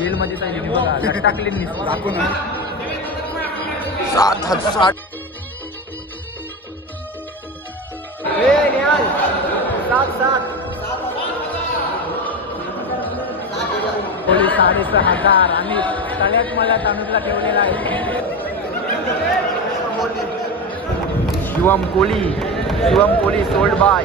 जेलमध्ये जाईल बघा टाकले टाकून 7,000 पोलीस 6,500 आम्ही तळ्यात मला तांदूळला ठेवलेला आहे. शिवम कोली सोल्ड बाय.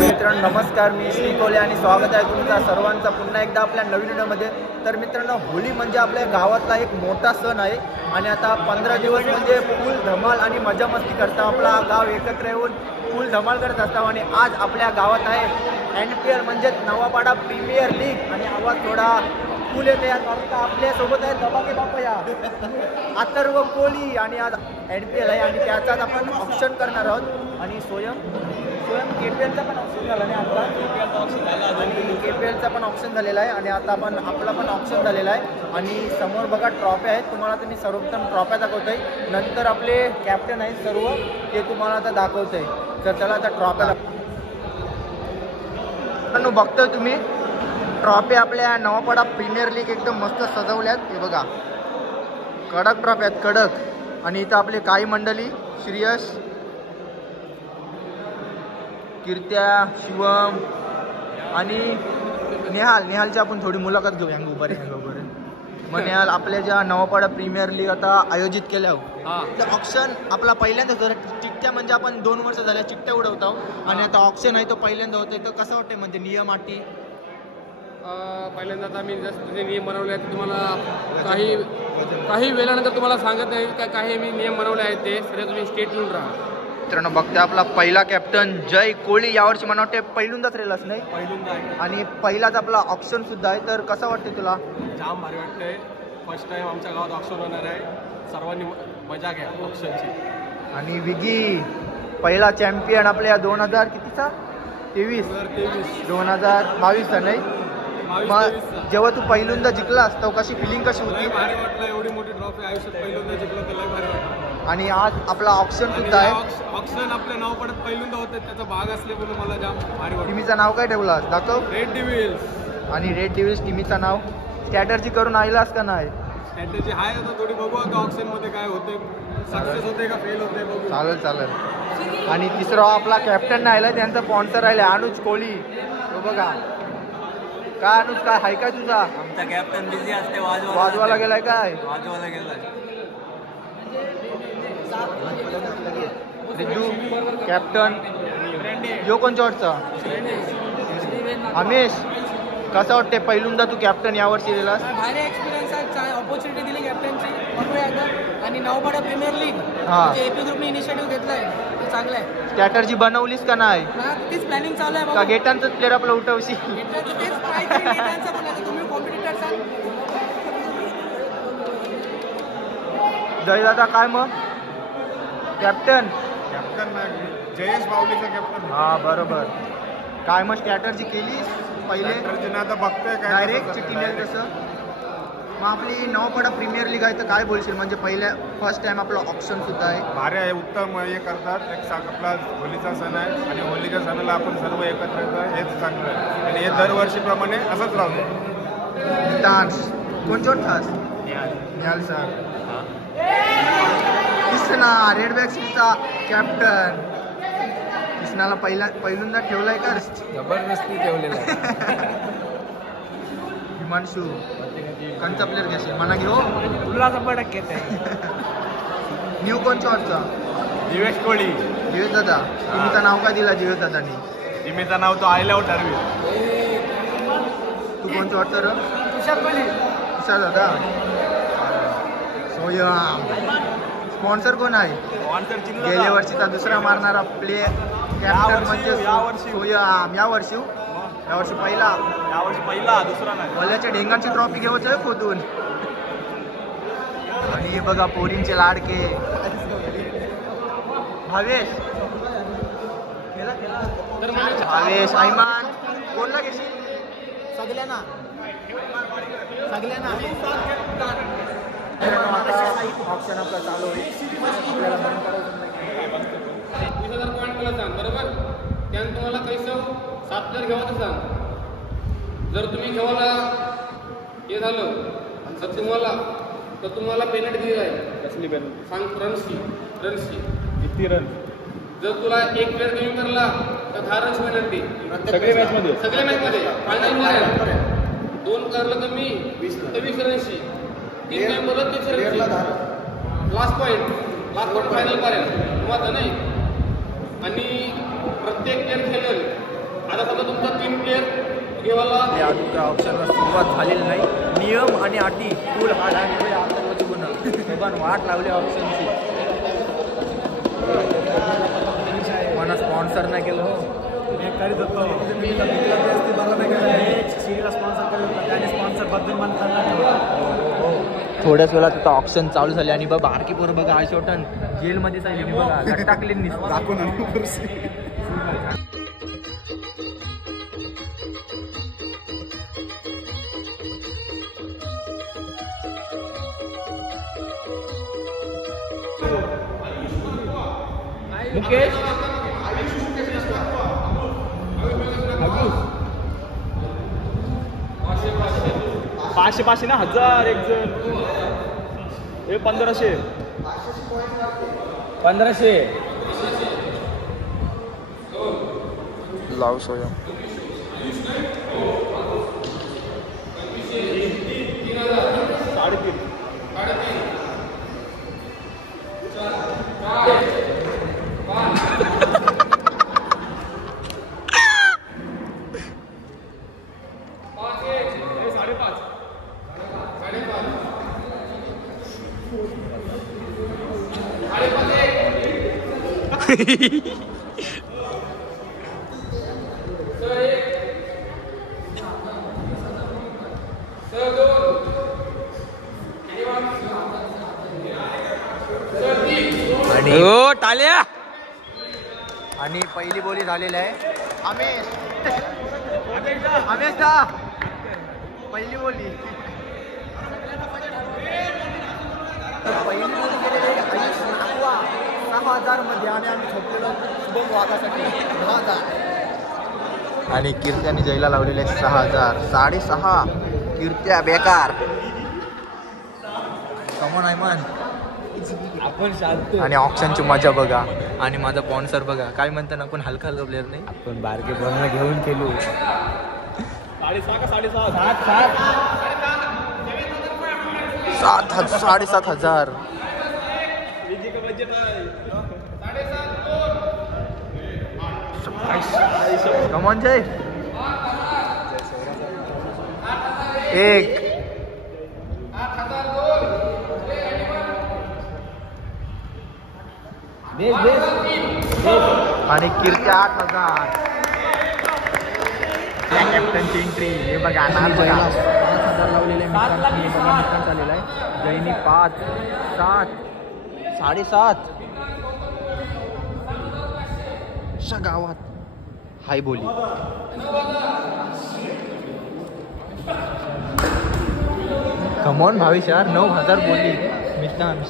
मित्रांनो नमस्कार, मी श्री कोले आणि स्वागत आहे तुमचा सर्वांचा पुन्हा एकदा आपल्या नवीन व्हिडिओमध्ये. तर मित्रांनो, होळी म्हणजे आपल्या गावातला एक मोठा सण आहे आणि आता 15 दिवस म्हणजे फुल धमाल आणि मजा मस्ती करता आपला गाव एकत्र येऊन फुल धमाल करत असतो. आणि आज आपल्या गावात आहे NPL म्हणजे नवापाडा प्रीमियर लीग. आणि आवाज थोडा फुल येते कारण आपल्यासोबत आहे दबाके बापया अथर्व कोली आणि आज NPL आहे आणि त्याचाच आपण ऑप्शन करणार आहोत. आणि स्वयं KPLचा पण ऑप्शन झाला नाही आपला, आणि KPLचा पण ऑप्शन झालेला आहे आणि आता आपण आपला पण ऑप्शन झालेला आहे. आणि समोर बघा ट्रॉफ्या आहेत, तुम्हाला तुम्ही सर्वप्रथम ट्रॉफ्या दाखवतोय, नंतर आपले कॅप्टन आहेत सर्व ते तुम्हाला आता दाखवतोय. तर चला आता ट्रॉफ्या बघतोय तुम्ही. ट्रॉफी आपल्या नवापाडा प्रीमियर लीग एकदम मस्त सजवल्यात, हे बघा कडक ट्रॉफी आहेत कडक. आणि इथं आपले काही मंडळी श्रेयस, कीर्त्या, शिवम आणि नेहालची आपण थोडी मुलाखत घेऊ. हँगोबर मग नेहाल आपल्या ज्या नवापाडा प्रीमियर लीग आता आयोजित केल्या तर ऑप्शन आपला पहिल्यांदा होतं. चिठ्ठ्या म्हणजे आपण 2 वर्ष झाल्या चिठ्ठ्या उडवतो आणि आता ऑप्शन आहे तो पहिल्यांदा होतोय. तर कसं वाटतंय म्हणजे नियम अटी? पहिल्यांदा आता आम्ही जसं जे नियम बनवले आहेत तुम्हाला काही वेळानंतर तुम्हाला सांगत नाही का काही मी नियम बनवले आहेत ते सगळे तुम्ही स्टेट म्हणून राहा. मित्रांनो बघते आपला पहिला कॅप्टन जय कोळी यावर्षी मला वाटते पहिल्यांदाच रेलाच नाही पहिल्यांदा आहे आणि पहिलाच आपला ऑप्शन सुद्धा आहे. तर कसं वाटतंय तुला? जाम भारी वाटतंय. फर्स्ट टाइम आमच्या गावात ऑप्शन होणार आहे, सर्वांनी मजा घ्या ऑप्शनची. आणि विगी पहिला चॅम्पियन आपल्या 2000 कितीचा 2022 नाही. मग जेव्हा तू पहिल्यांदा जिंकलास तेव्हा कशी फिलिंग कशी होती? भारी वाटलं, एवढी मोठी ट्रॉफी आयुष्यात पहिल्यांदा जिंकलं तर लय भारी वाटलं. आणि आज आपला ऑप्शन सुद्धा आहे. ऑप्शन आपल्या नाव पडत पहिल्यांदा होतं, त्याचा भाग असले म्हणून मला जाम भारी वाटलं. टीमीचं नाव काय ठेवलास दाखव? Red devil's. आणि रेड डेव्हिल्स टीमीचं नाव स्ट्रॅटर्जी करून आलास का नाही? स्ट्रॅटर्जी आहे आता थोडी, बघू आता ऑप्शन मध्ये काय होते, सक्सेस होते का फेल होते बघू. चालेल. आणि तिसरा आपला कॅप्टन राहिला, त्यांचा स्पॉन्सर राहिला अनुज कोळी. तो बघा काय अनुज, काय हाय काय तुझा? आमचा कॅप्टन बिझी असते, वाजवायला गेलाय काय? वाजवायला गेलाय. रिजू कॅप्टन यो कोणच्या वाटचा? अमेश कसं वाटते पहिल्यांदा तू कॅप्टन यावर्षी दिलास? भारी एक्सपिरियन्स आहे, ऑपॉर्च्युनिटी दिली कॅप्टनची आणि नवापाडा प्रीमियर लीग AP ग्रुपने इनिशिएटिव्ह घेतलाय, चांगलं आहे. स्ट्रॅटर्जी बनवलीस का नाही? तेच प्लॅनिंग चालू आहे का गेटांचंच प्लेअर आपलं उठवशी? तुम्ही कॉम्पिटिटर जय दादा काय मग कॅप्टन जयेश बावलीचा कॅप्टन. हा बरोबर. काय मग स्ट्रॅटर्जी केलीस पहिले? आता बघतोय काय डायरेक्ट चिठ्ठी मिळेल तसं. मग आपली नवापाडा प्रीमियर लीग आहे तर काय बोलशील? म्हणजे फर्स्ट टाइम आपलं ऑप्शन सुद्धा आहे. भारी आहे, उत्तम हे करतात. एक आपला होलीचा सण आहे आणि होलीच्या सणाला आपण सर्व एकत्र येतो, हेच चांगलं आहे. आणि हे दरवर्षीप्रमाणे असंच राहतो. डान्स कोणच्या खास निहाल सर कृष्णा रेड बॅक्सचा कॅप्टन. कृष्णाला पहिल्यांदा ठेवलाय का? जबरदस्ती ठेवलेला आहे. हिमांशू कोणचा प्लेअर घेशील म्हणा घेऊ? तुला 100% येत आहे. न्यू कोणच्या वाटचा? दिवेश कोळी. जीवेश दादा टीमचं नाव काय दिला जीवेश दादानी? टीमेचं नाव तो आयलाव ठरवी. तू कोणचं वाटतं र? तुषार दादा. सोयम स्पॉन्सर कोण आहे? गेल्या वर्षीचा दुसरा मारणारा प्ले कॅप्टन म्हणजे सोयम. यावर्षी पहिला दुसरा नाही. भल्याच्या ढेंगांची ट्रॉफी घ्यायचं आहे खोदून. आणि हे बघा पोरींचे लाडके भावेश आयमान कोणला घेशील? सगळ्यांना ऑप्शन आपला चालू आहे, आपल्याला बंद करायचं नाही. 20,000 पॉईंट मला सांग बरोबर. त्यानंतर तुम्हाला कैसं 7,000 घेवायचं सांग. जर तुम्ही घेवायला हे झालं तर तुम्हाला पेनल्टी दिली जाईल. कसली पेनल्टी सांग. रनची किती रन जर तुला एक प्लेअर कमी करला तर 10 रन्स पेनल्टी सगळ्या मॅचमध्ये फायनल मध्ये 2 करलं कमी 20 रनची 3 गेम बोलत 30 रनची लास्ट पॉईंट फायनल पर्यंत तुम्हाला नाही. आणि प्रत्येक प्लेअर खेळेल. आता समजा तुमचा 3 प्लेअर घेवायला अजून ऑप्शनला सुरुवात झालेली नाही. नियम आणि अटी फुल हार्ड आणि पण वाट लावली ऑप्शनची. मला स्पॉन्सर नाही केलं हो. करीत होतो सिरीला स्पॉन्सर करत होता त्याने स्पॉन्सर बद्दल मन थोड्याच वेळात तिथं ऑप्शन चालू झाले आणि बघा बारकी पोरं बघा आयशोटन जेलमध्ये चालली बघा गट टाकले दाखवून मुकेश 500 ना 1000 एक जण. हे 1500 लाव सोया. टाल्या आणि पहिली बोली झालेली आहे. आमेश दा पहिली बोली पहिली बोली केलेली 6,000 मध्ये आणि आम्ही झोपलेलो शुभम वाघासाठी 10,000 आणि कीर्त्याने जयला लावलेले 6,000 6.5 कीर्त्या बेकार. कमॉन आयमान आपण शांत. आणि ऑप्शनची मजा बघा आणि माझा स्पॉन्सर बघा काय म्हणताना आपण हलका प्लेअर नाही. आपण बारके बॉलला घेऊन केलो 7,500 कमॉन जय. एक आणि कीर्ती 8,000. कॅप्टनची एंट्री हे बघा 5,000 लावलेले चाललेला आहे. जैनी 5 7 7.5 गावात हाय बोली. कमॉन भावेश यार 9,000 बोली मित्रांश.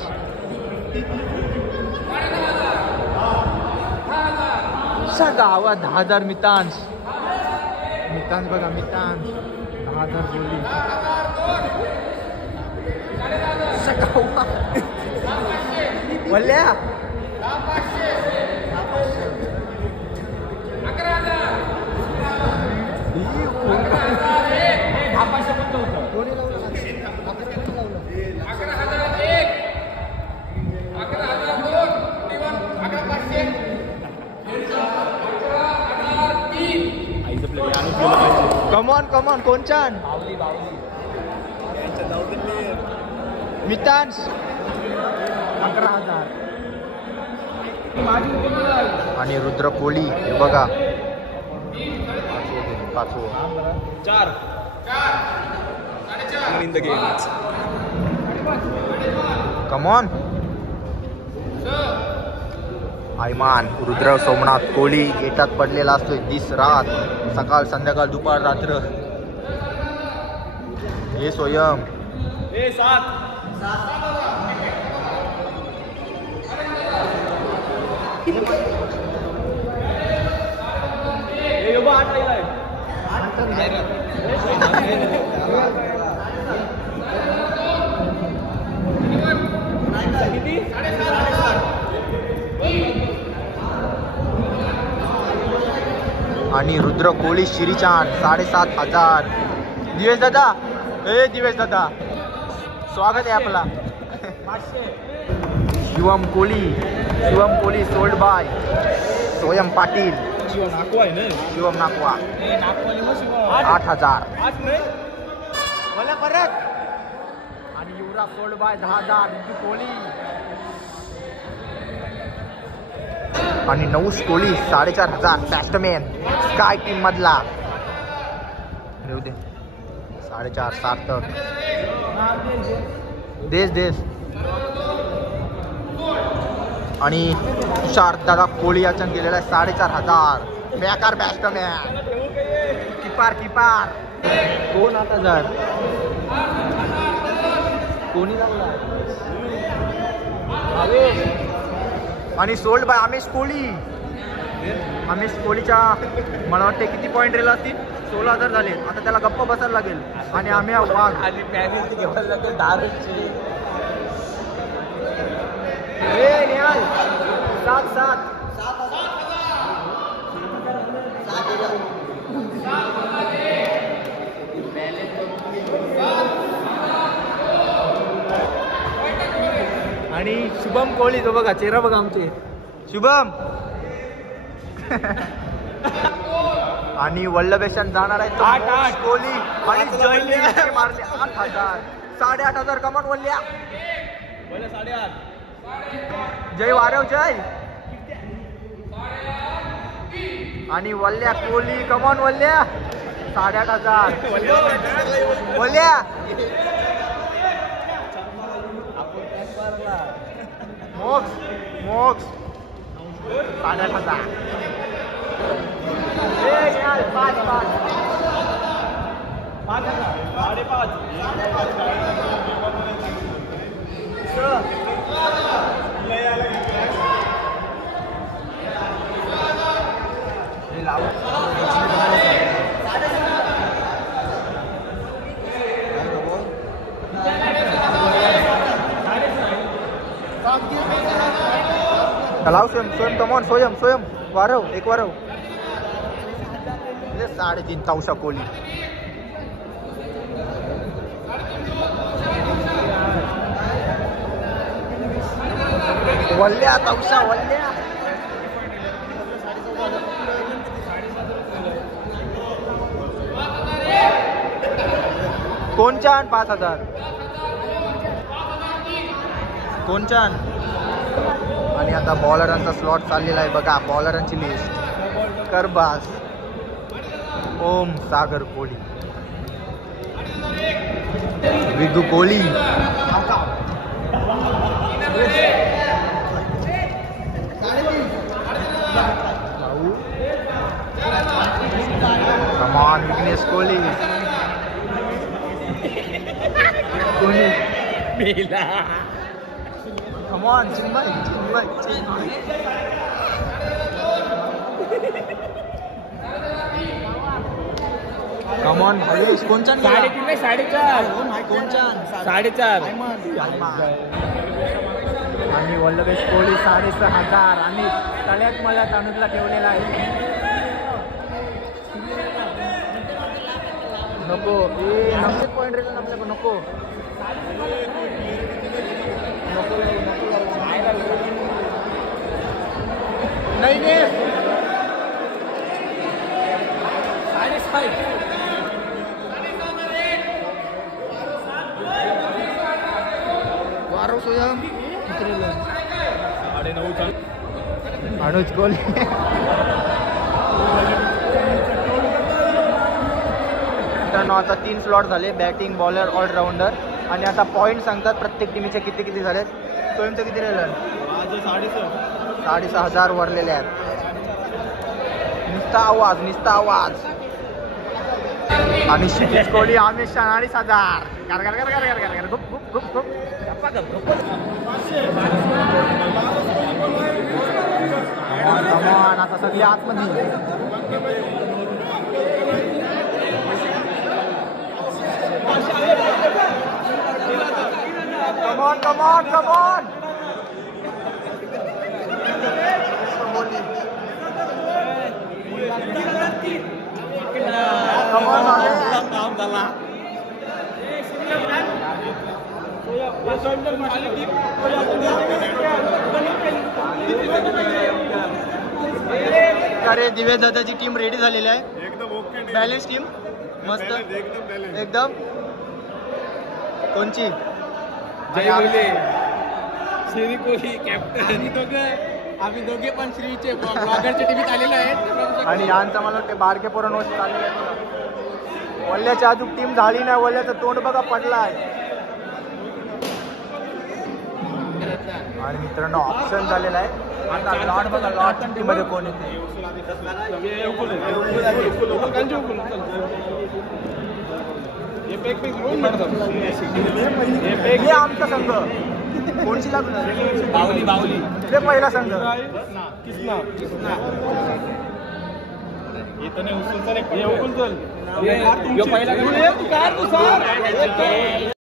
गावात 10,000 मितांश बघा मितांश 10,000 बोली बोलल्या. कमॉन कोणचान मितांश 11,000 आणि रुद्र कोळी हे बघा 4 कमॉन आयमान रुद्र सोमनाथ कोळी येतात पडलेला असतोय दिस रात सकाळ संध्याकाळ दुपार रात्र. हे स्वयं आणि रुद्र कोळी श्रीचांद 7,500. दिवेश दादा, ए दिवेश दादा, स्वागत आहे आपला. शिवम कोली सोल्ड बाय सोयम पाटील. शिवम नाकवा 8,000. परत आणि युवराज सोल्ड बाय 10,000. कोहली आणि 9 कोहली 4,500. बॅट्समॅन स्काय टीम मधला देऊ दे 4,500 सार्थक. देश आणि तुषार दादा कोहली याच्यानं गेलेला आहे 4,500. बेकार बॅट्समॅन. किपार 2,000. कोणी लागला आणि सोल्ड बाय आमेश कोहलीच्या मला वाटते किती पॉईंट रेला असतील 16,000 झाले. आता त्याला गप्प बसायला लागेल. आणि आम्ही वाघ आणि पॅरिस घेऊन लागेल 10 रनची. 7,000. आणि शुभम कोहली तो बघा चेहरा बघा आमचे शुभम. आणि वल्लभेशन जाणार आहे 8 कोहली आणि जयने मारले 8,000. 8,500 कमन वल्ल्या. जय वारव जय. आणि वल्ल्या कोहली कमॉन वल्ल्या 8,500. वल्ल्या मोक्स 8,500. 5,500. लाव स्वयं कमॉन स्वयं वारव एक वारव 3,500 कोहली. वल्ल्या 1,000 वल्ल्या. कोणचान 5,000. कोणचान. आणि आता बॉलरांचा स्लॉट चाललेला आहे बघा. बॉलरांची लिस्ट करबाज ओम सागर कोहली विदू कोहली कमान विघ्नेश कोहली कमान चिन्मय कमान भावेश कोणचा 4.5 आणि वल्लभेश कोहली 6,500. आणि तळ्यात मला तानुजला ठेवलेला आहे. नको 90 पॉईंट रेल आपल्याकडे नको नाही वारव स्वयं अनुज कोहली. मित्रांनो आता 3 स्लॉट झाले बॅटिंग बॉलर ऑलराऊंडर. आणि आता पॉईंट सांगतात प्रत्येक टीमचे किती झाले. स्वयंचं किती राहिलं 6,500 वरलेले आहेत. निस्ता आवाज. आणि क्षितिज कोहली आमिष 4,500. गुप आता सगळी आतमध्ये कमॉन कमॉन कमॉन काम झाला अरे दिव्या दादाची टीम रेडी झालेली आहे एकदम ओके बॅलन्स टीम मस्त एकदम एकदम कोणची जय बोले श्री कोहली कॅप्टन आम्ही दोघे पण श्रीचे ब्लॉगरच्या टीव्हीत आलेलो आहेत आणि यांचा मला वाटते बारके पोरण चाललेलं आहे वल्ल्याची अजून टीम झाली नाही वल्ल्याचं तोंड बघा पडलाय आणि मित्रांनो ऑप्शन झालेला आहे आता लॉट बघा लॉट टीम मध्ये कोण येते हे आमचा संघ कोणची लागून बावली बावली हे पहिला संघ पहिला